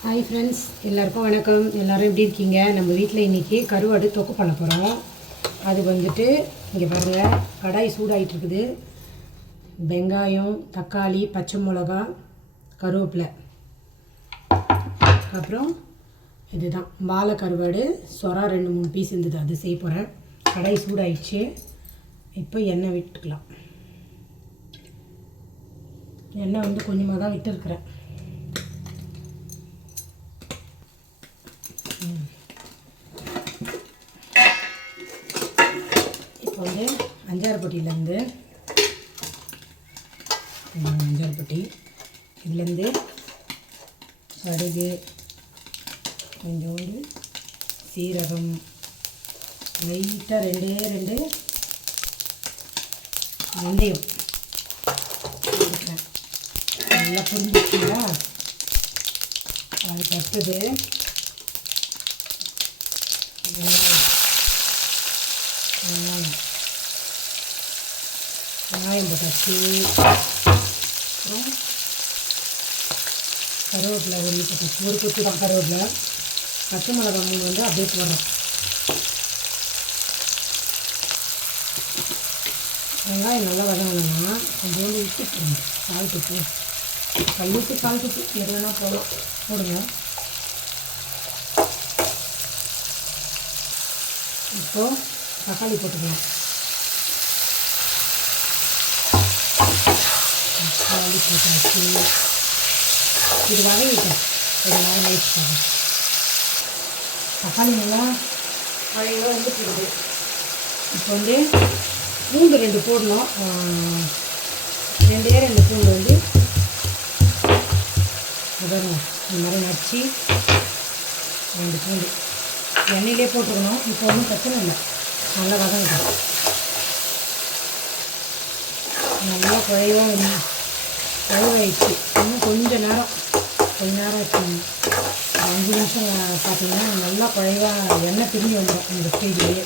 Hi friends, எல்லாருக்கும் வணக்கம். எல்லோரும் எப்படி இருக்கீங்க? நம்ம வீட்டில் இன்றைக்கி கருவாடு தொக்கு பண்ண போகிறோம். அது வந்துட்டு இங்கே பாருங்கள், கடாய் சூடாகிட்டு இருக்குது. வெங்காயம், தக்காளி, பச்சை மிளகா, கருவேப்பிலை, அப்புறம் இதுதான் வாழை கருவாடு. சொரா 2-3 பீஸ் இருந்தது, அது செய்ய போகிறேன். கடாய் சூடாகிடுச்சு. இப்போ எண்ணெய் விட்டுக்கலாம். எண்ணெய் வந்து கொஞ்சமாக தான் விட்டுருக்குறேன். இப்போ வந்து அஞ்சாரப்பட்டியிலேருந்து அஞ்சாரப்பட்டி இதுலேருந்து கடுகு, கொஞ்சோண்டு சீரகம், லைட்டாக 2 வெந்தயம் நல்லா புரிஞ்சிச்சுங்களா? அதுக்கு அடுத்தது வெங்காயம் போட்டாச்சு. அப்புறம் கருவேப்பிலை ஒரு போட்டாச்சு, ஒரு கொத்து தான் கருவேப்பிலை. பச்சை மிளகா 3 வந்து அப்படியே போடுறோம். வெங்காயம் நல்லா வதங்கணும்னா கொஞ்சோண்டு உப்பு போடுங்க, சால்ட் உப்பு, கல்லுப்பு, சால்ட் உப்பு எது வேணால் போடுங்க. இப்போது தக்காளி போட்டுக்கலாம். தக்காளி போட்டாச்சு. இது வதங்கிட்டேன், ஒரு நேரம் வச்சுக்கோங்க. தக்காளி நல்லா வளைவாக வந்துட்டு. இப்போ வந்து பூண்டு 2 போடணும். 2 பூண்டு வந்து அதோட இந்த மாதிரி நச்சு 2 பூண்டு எண்ணெயிலே போட்டுக்கணும். இப்போ ஒன்றும் பிரச்சனை இல்லை, நல்லா வதங்கணும். நல்லா குழைவாயிடுச்சு. இன்னும் கொஞ்சம் நேரம் வச்சுக்கணும். 5 நிமிஷம் பார்த்தீங்கன்னா நல்லா குழைவாக எண்ணெய் பிரிஞ்சு வந்துடும் இந்த ஸ்டேஜ்லேயே.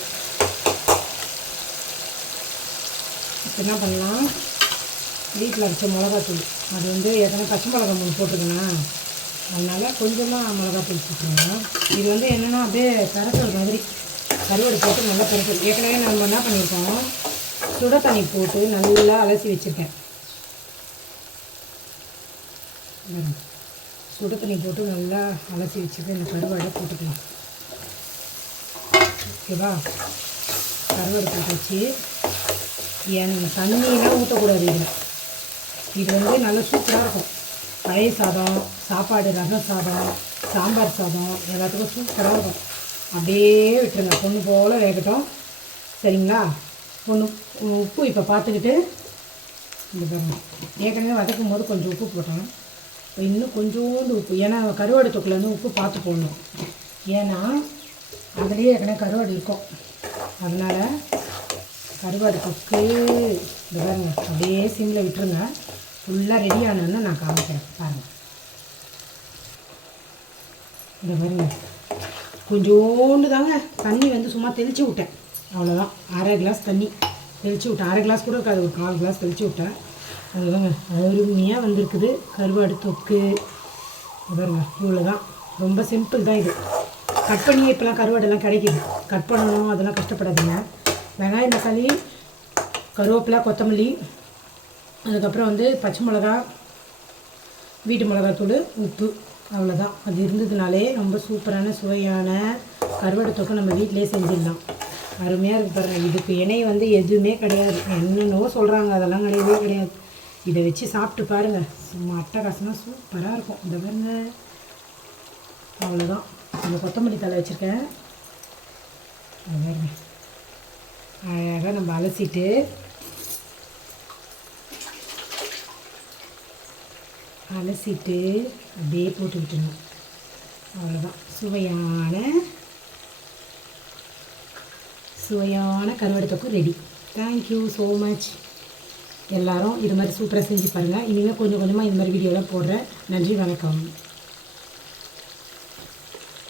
இப்போ என்ன பண்ணலாம், வீட்டில் அரைச்ச மிளகாத்தூள், அது வந்து ஏற்கனவே பச்சை மிளகா 3 போட்டுருக்கேன், அதனால் கொஞ்சமாக மிளகாத்தூள் போட்டுருங்க. இது வந்து என்னென்னா அப்படியே கரைசல் மாதிரி கருவாடு போட்டு நல்லா கரைசல். ஏற்கனவே நம்ம என்ன பண்ணியிருக்கோம், சுட தண்ணி போட்டு நல்லா அலசி வச்சுருக்கேன். சுட தண்ணி போட்டு நல்லா அலசி வச்சுட்டு இந்த கருவாடை போட்டுக்கலாம். ஓகேவா? கருவாடு போட்டாச்சு. தண்ணியெல்லாம் ஊற்றக்கூடாது. இது வந்து நல்லா சூப்பராக இருக்கும். பழைய சாதம், சாப்பாடு, ரசம் சாதம், சாம்பார் சாதம் எல்லாத்துக்கும் சூப்பராக இருக்கும். அப்படியே விட்டுருங்க, பொண்ணு போல் வேகட்டும். சரிங்களா? உப்பு இப்போ பார்த்துக்கிட்டு இந்த பாருங்க, ஏற்கனவே வதக்கும் போது கொஞ்சம் உப்பு போட்டேன். இப்போ இன்னும் கொஞ்சோண்டு உப்பு, ஏன்னா கருவாடு தொக்கில் வந்து உப்பு பார்த்து போடணும். ஏன்னா அதுலேயே ஏற்கனவே கருவாடு இருக்கும். அதனால் கருவாடு தொக்கு இந்த பாருங்க அப்படியே சிம்மில் விட்டுருங்க. ஃபுல்லாக ரெடி ஆனோன்னு நான் காமிக்கிறேன் பாருங்கள். இந்த பாருங்க கொஞ்சோண்டு தாங்க தண்ணி வந்து சும்மா தெளித்து விட்டேன், அவ்வளோதான். 1/2 கிளாஸ் தண்ணி தெளித்து விட்டேன். 1/2 கிளாஸ் கூட இருக்காது, ஒரு 4 கிளாஸ் தெளித்து விட்டேன். அதுதாங்க அருமையாக வந்திருக்குது கருவாடு தொக்கு. பாருங்க, இவ்வளோ தான், ரொம்ப சிம்பிள் தான் இது. கட் பண்ணி இப்போலாம் கருவாடெல்லாம் கிடைக்கிது, கட் பண்ணணும் அதெல்லாம் கஷ்டப்படாதுங்க. வெங்காயம், தக்காளி, கருவேப்பிலை, கொத்தமல்லி, அதுக்கப்புறம் வந்து பச்சை மிளகா, வீட்டு மிளகாத்தூள், உப்பு, அவ்வளோதான். அது இருந்ததுனாலே ரொம்ப சூப்பரான சுவையான கருவாடு தொக்கு நம்ம வீட்டிலே செஞ்சிடலாம். அருமையாக இருக்குது பாருங்கள். இதுக்கு இணை வந்து எதுவுமே கிடையாது. என்னென்னவோ சொல்கிறாங்க, அதெல்லாம் கிடையவே கிடையாது. இதை வச்சு சாப்பிட்டு பாருங்கள், சும்மா அட்டகாசமாக சூப்பராக இருக்கும். இந்த பாருங்க, அவ்வளோதான். இந்த கொத்தமல்லி தழை வச்சுருக்கேன். அது பாருங்க, அழகாக நம்ம அலசிட்டு அப்படியே போட்டு விட்டுணும். அவ்வளோதான், சுவையான கருவாடு தொக்கு ரெடி. Thank you so much. எல்லோரும் இது மாதிரி சூப்பராக செஞ்சு பாருங்கள். இனிமேல் கொஞ்சம் கொஞ்சமாக இது மாதிரி வீடியோலாம் போடுறேன். நன்றி, வணக்கம்.